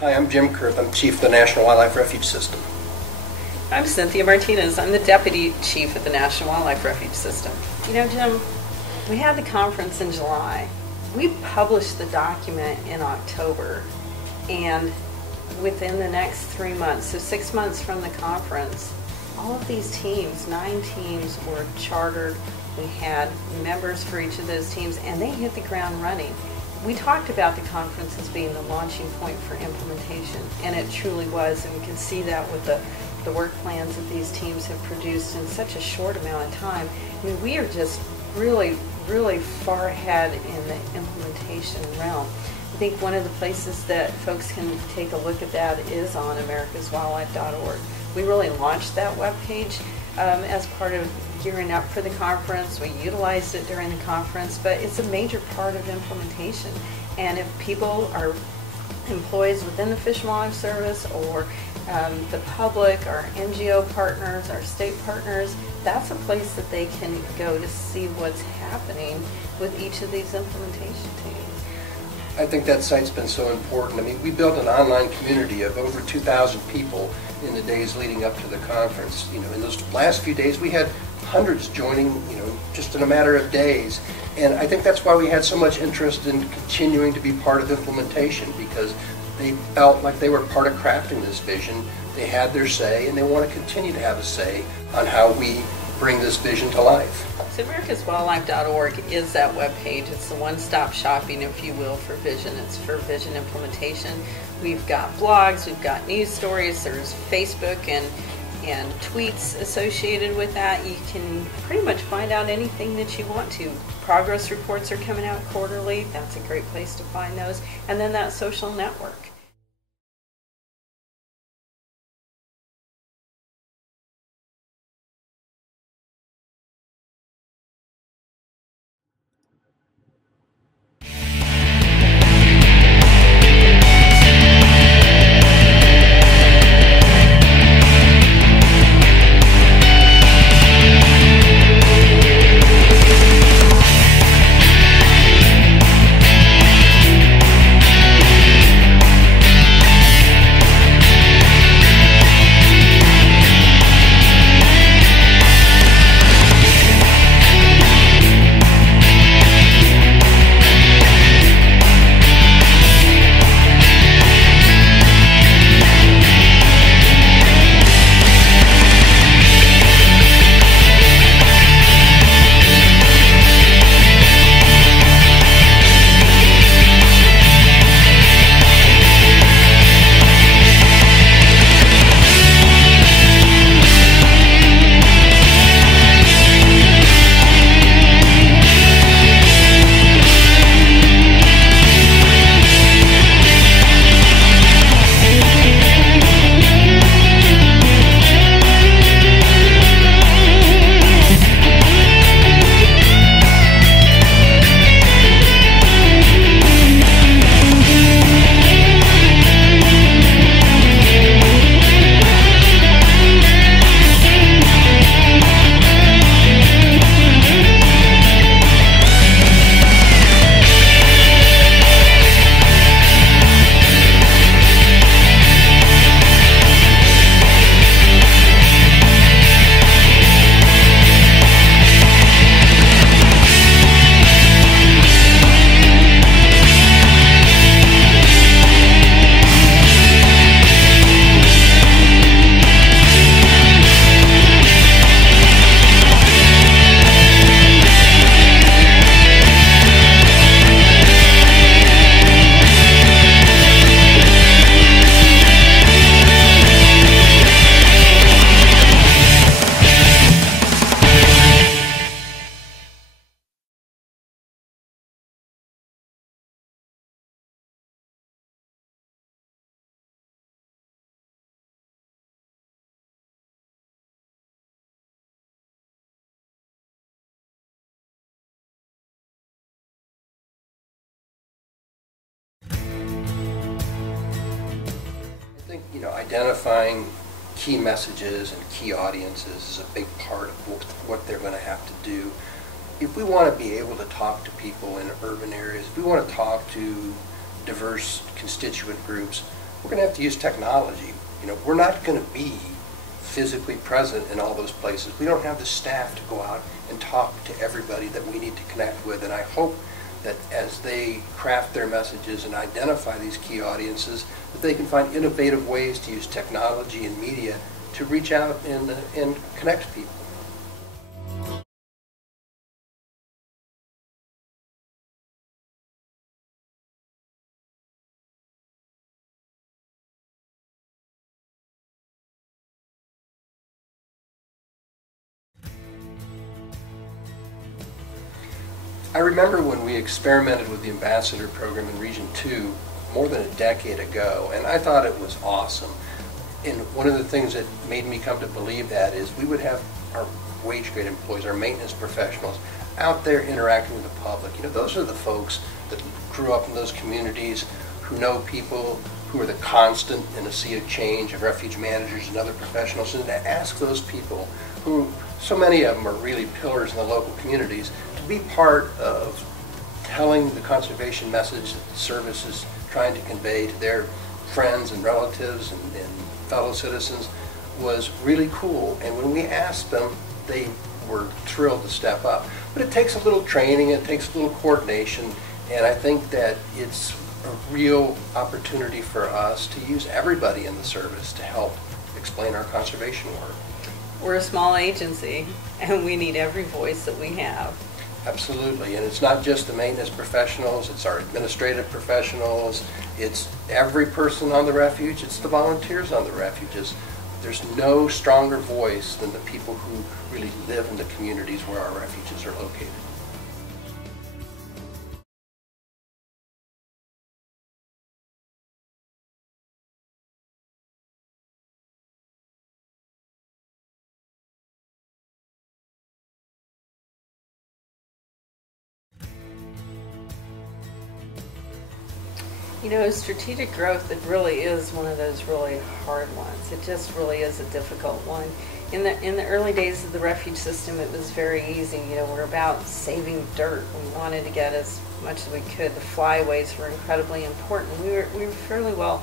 Hi, I'm Jim Kurth. I'm Chief of the National Wildlife Refuge System. I'm Cynthia Martinez. I'm the Deputy Chief of the National Wildlife Refuge System. You know, Jim, we had the conference in July. We published the document in October, and within the next 3 months, so 6 months from the conference, all of these teams, 9 teams, were chartered. We had members for each of those teams, and they hit the ground running. We talked about the conference as being the launching point for implementation, and it truly was, and we can see that with the work plans that these teams have produced in such a short amount of time. I mean, we are just really far ahead in the implementation realm. I think one of the places that folks can take a look at that is on americaswildlife.org. We really launched that webpage as part of gearing up for the conference. We utilized it during the conference, but it's a major part of implementation. And if people are employees within the Fish and Wildlife Service or the public, our NGO partners, our state partners, that's a place that they can go to see what's happening with each of these implementation teams. I think that site's been so important. I mean, we built an online community of over 2,000 people in the days leading up to the conference. You know, in those last few days, we had hundreds joining, you know, just in a matter of days. And I think that's why we had so much interest in continuing to be part of implementation, because they felt like they were part of crafting this vision. They had their say, and they want to continue to have a say on how we bring this vision to life. So americaswildlife.org is that webpage. It's the one-stop shopping, if you will, for vision. It's for vision implementation. We've got blogs, we've got news stories, there's Facebook and tweets associated with that. You can pretty much find out anything that you want to. Progress reports are coming out quarterly. That's a great place to find those. And then that social network. I think, you know, identifying key messages and key audiences is a big part of what they're going to have to do. If we want to be able to talk to people in urban areas, if we want to talk to diverse constituent groups, we're going to have to use technology. We're not going to be physically present in all those places. We don't have the staff to go out and talk to everybody that we need to connect with, and I hope that as they craft their messages and identify these key audiences, that they can find innovative ways to use technology and media to reach out and connect people. I remember when we experimented with the ambassador program in Region 2 more than a decade ago, and I thought it was awesome. And one of the things that made me come to believe that is we would have our wage grade employees, our maintenance professionals, out there interacting with the public. Those are the folks that grew up in those communities, who know people, who are the constant in a sea of change of refuge managers and other professionals, and to ask those people, who so many of them are really pillars in the local communities, to be part of telling the conservation message that the service is trying to convey to their friends and relatives and fellow citizens was really cool. And when we asked them, they were thrilled to step up. But it takes a little training, it takes a little coordination, and I think that it's a real opportunity for us to use everybody in the service to help explain our conservation work. We're a small agency, and we need every voice that we have. Absolutely, and it's not just the maintenance professionals, it's our administrative professionals, it's every person on the refuge, it's the volunteers on the refuges. There's no stronger voice than the people who really live in the communities where our refuges are located. Strategic growth, it really is one of those really hard ones. It just really is a difficult one. In the early days of the refuge system, it was very easy. We're about saving dirt. We wanted to get as much as we could. The flyways were incredibly important. We were fairly well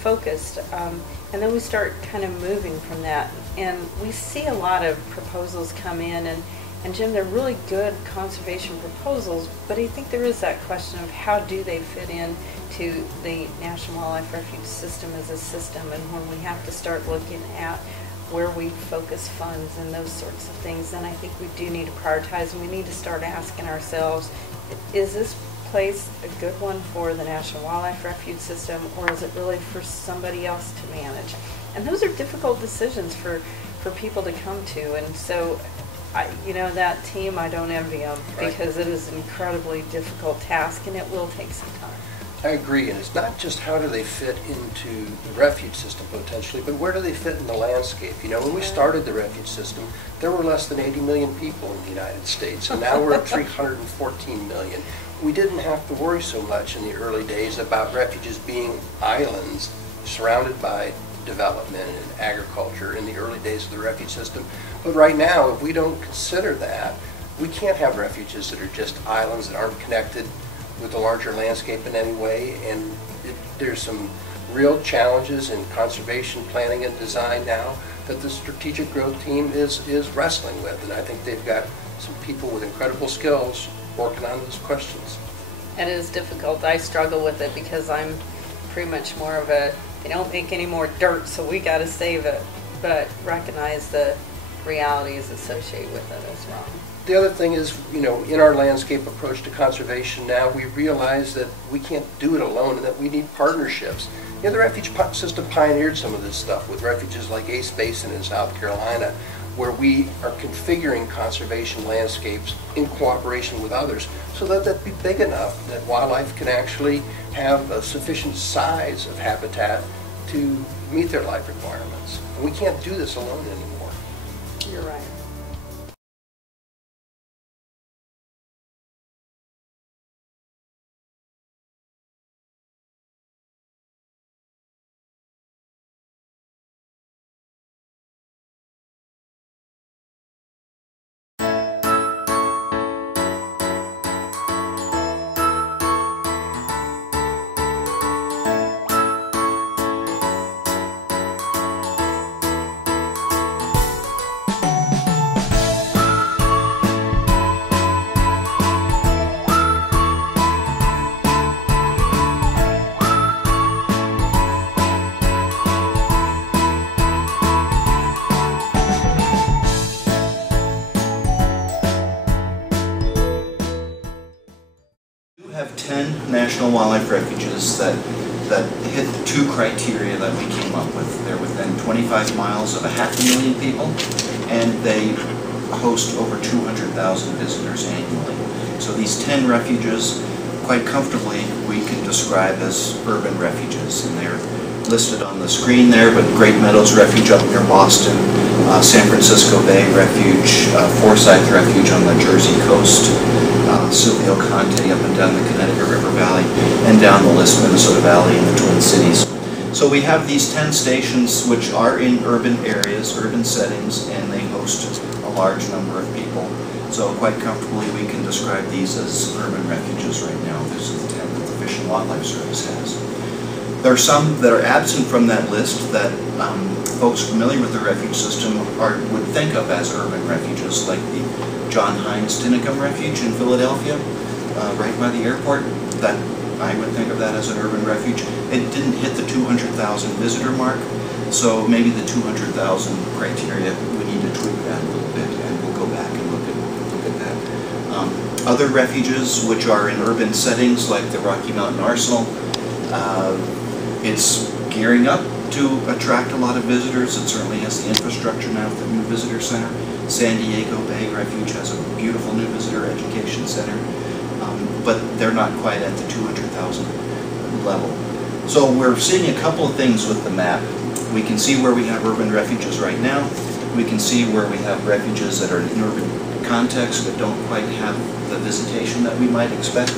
focused, and then we start kind of moving from that. And we see a lot of proposals come in, and Jim, they're really good conservation proposals, but I think there is that question of how do they fit in to the National Wildlife Refuge system as a system, and when we have to start looking at where we focus funds and those sorts of things, then I think we do need to prioritize, and we need to start asking ourselves, is this place a good one for the National Wildlife Refuge system, or is it really for somebody else to manage? And those are difficult decisions for people to come to, and so that team, I don't envy them, because it is an incredibly difficult task, and it will take some time. I agree, and it's not just how do they fit into the refuge system potentially, but where do they fit in the landscape? When we started the refuge system, there were less than 80 million people in the United States, and now we're at 314 million. We didn't have to worry so much in the early days about refuges being islands surrounded by development and agriculture in the early days of the refuge system. But right now, if we don't consider that, we can't have refuges that are just islands that aren't connected with the larger landscape in any way, and there's some real challenges in conservation planning and design now that the strategic growth team is wrestling with, and I think they've got some people with incredible skills working on those questions. It is difficult. I struggle with it because I'm pretty much more of a, they don't make any more dirt, so we got to save it, but recognize the realities associated with it as well. The other thing is, in our landscape approach to conservation now, we realize that we can't do it alone and that we need partnerships. The refuge system pioneered some of this stuff with refuges like Ace Basin in South Carolina, where we are configuring conservation landscapes in cooperation with others so that they'd be big enough that wildlife can actually have a sufficient size of habitat to meet their life requirements. And we can't do this alone anymore. You're right. National Wildlife Refuges that hit two criteria that we came up with. They're within 25 miles of 500,000 people, and they host over 200,000 visitors annually. So these 10 refuges, quite comfortably, we can describe as urban refuges, and they're listed on the screen there, but Great Meadows Refuge up near Boston, San Francisco Bay Refuge, Forsyth Refuge on the Jersey coast, Silvio Conte up and down the Connecticut River Valley, and down the list, Minnesota Valley and the Twin Cities. So we have these 10 stations which are in urban areas, urban settings, and they host a large number of people. So quite comfortably we can describe these as urban refuges right now. These are the 10 that the Fish and Wildlife Service has. There are some that are absent from that list that folks familiar with the refuge system would think of as urban refuges, like the John Hines Tinicum Refuge in Philadelphia, right by the airport. That I would think of that as an urban refuge. It didn't hit the 200,000 visitor mark, so maybe the 200,000 criteria, we need to tweak that a little bit, and we'll go back and look at that. Other refuges which are in urban settings, like the Rocky Mountain Arsenal, it's gearing up to attract a lot of visitors. It certainly has the infrastructure now with the new visitor center. San Diego Bay Refuge has a beautiful new visitor education center, but they're not quite at the 200,000 level. So we're seeing a couple of things with the map. We can see where we have urban refuges right now. We can see where we have refuges that are in urban context but don't quite have the visitation that we might expect.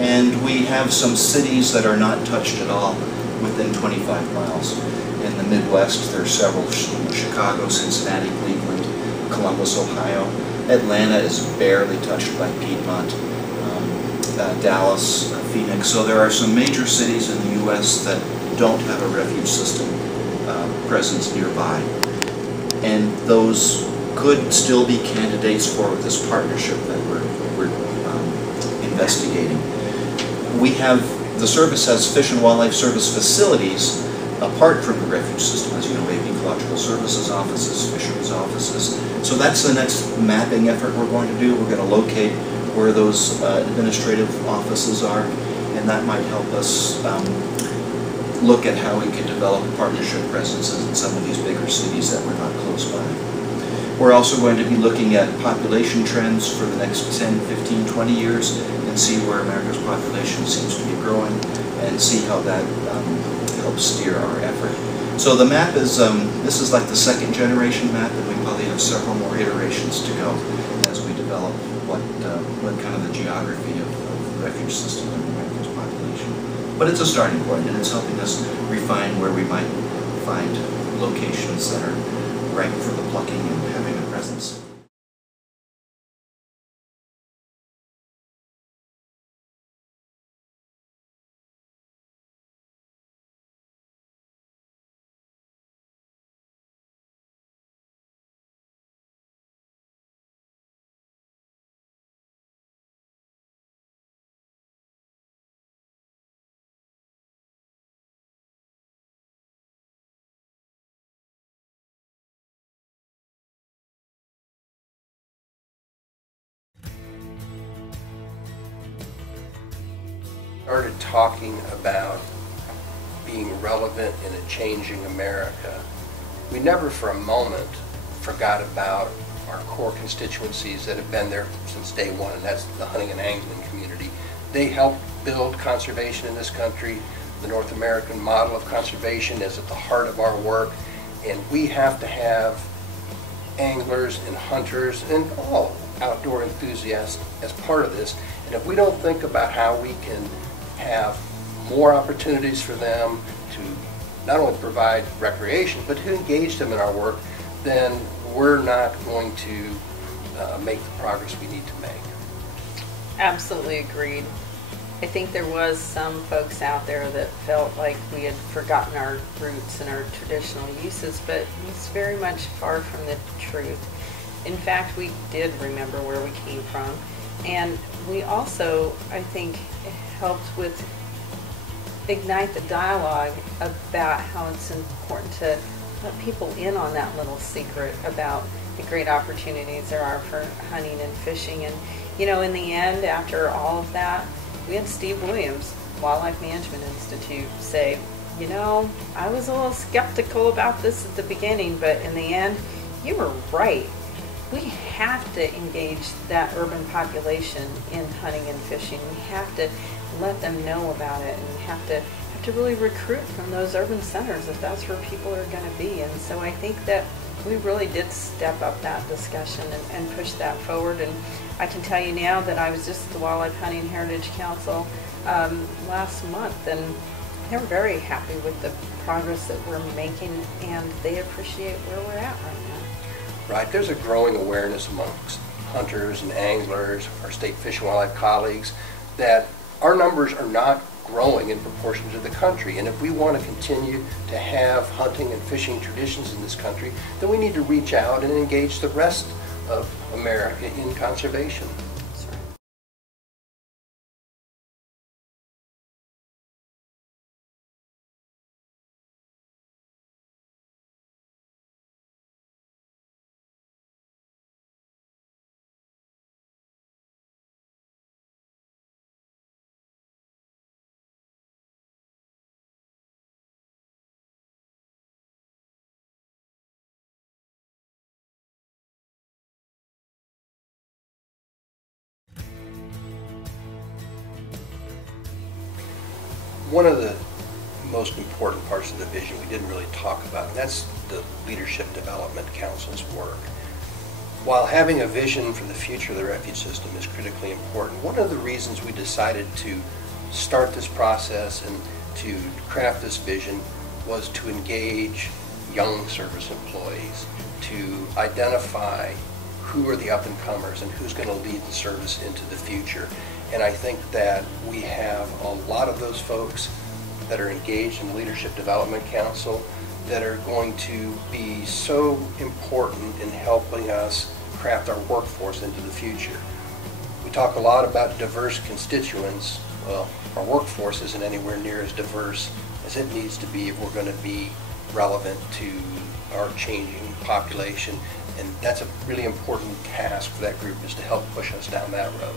And we have some cities that are not touched at all within 25 miles. In the Midwest, there are several: Chicago, Cincinnati, Cleveland, Columbus, Ohio. Atlanta is barely touched by Piedmont, Dallas, Phoenix. So there are some major cities in the U.S. that don't have a refuge system presence nearby. And those could still be candidates for this partnership that we're investigating. The service has Fish and Wildlife Service facilities apart from the refuge system. As you know, we have ecological services offices, fisheries offices. So that's the next mapping effort we're going to do. We're going to locate where those administrative offices are, and that might help us look at how we can develop partnership presences in some of these bigger cities that we're not close by. We're also going to be looking at population trends for the next 10, 15, 20 years and see where America's population seems to be growing and see how that helps steer our effort. So the map is, this is like the second generation map, and we probably have several more iterations to go as we develop what kind of the geography of the refuge system and America's population. But it's a starting point, and it's helping us refine where we might find locations that are ripe for the plucking and having a presence. Started talking about being relevant in a changing America, we never for a moment forgot about our core constituencies that have been there since day one, and that's the hunting and angling community. They helped build conservation in this country. The North American model of conservation is at the heart of our work, and we have to have anglers and hunters and all outdoor enthusiasts as part of this. And if we don't think about how we can have more opportunities for them to not only provide recreation, but to engage them in our work, then we're not going to make the progress we need to make. Absolutely agreed. I think there was some folks out there that felt like we had forgotten our roots and our traditional uses, but it's very much far from the truth. In fact, we did remember where we came from, and we also, I think, helped with ignite the dialogue about how it's important to let people in on that little secret about the great opportunities there are for hunting and fishing. And you know, in the end, after all of that, We had Steve Williams, Wildlife Management Institute, say, you know, I was a little skeptical about this at the beginning, but in the end, you were right. We have to engage that urban population in hunting and fishing. We have to let them know about it, and have to really recruit from those urban centers if that's where people are going to be. And so I think that we really did step up that discussion and push that forward. And I can tell you now that I was just at the Wildlife Hunting Heritage Council last month, and they're very happy with the progress that we're making, and they appreciate where we're at right now. Right, there's a growing awareness amongst hunters and anglers, our state fish and wildlife colleagues, that our numbers are not growing in proportion to the country. And if we want to continue to have hunting and fishing traditions in this country, then we need to reach out and engage the rest of America in conservation. One of the most important parts of the vision we didn't really talk about, and that's the Leadership Development Council's work. While having a vision for the future of the refuge system is critically important, one of the reasons we decided to start this process and to craft this vision was to engage young service employees, to identify who are the up-and-comers and who's going to lead the service into the future. And I think that we have a lot of those folks that are engaged in the Leadership Development Council that are going to be so important in helping us craft our workforce into the future. We talk a lot about diverse constituents. Well, our workforce isn't anywhere near as diverse as it needs to be if we're going to be relevant to our changing population. And that's a really important task for that group, is to help push us down that road.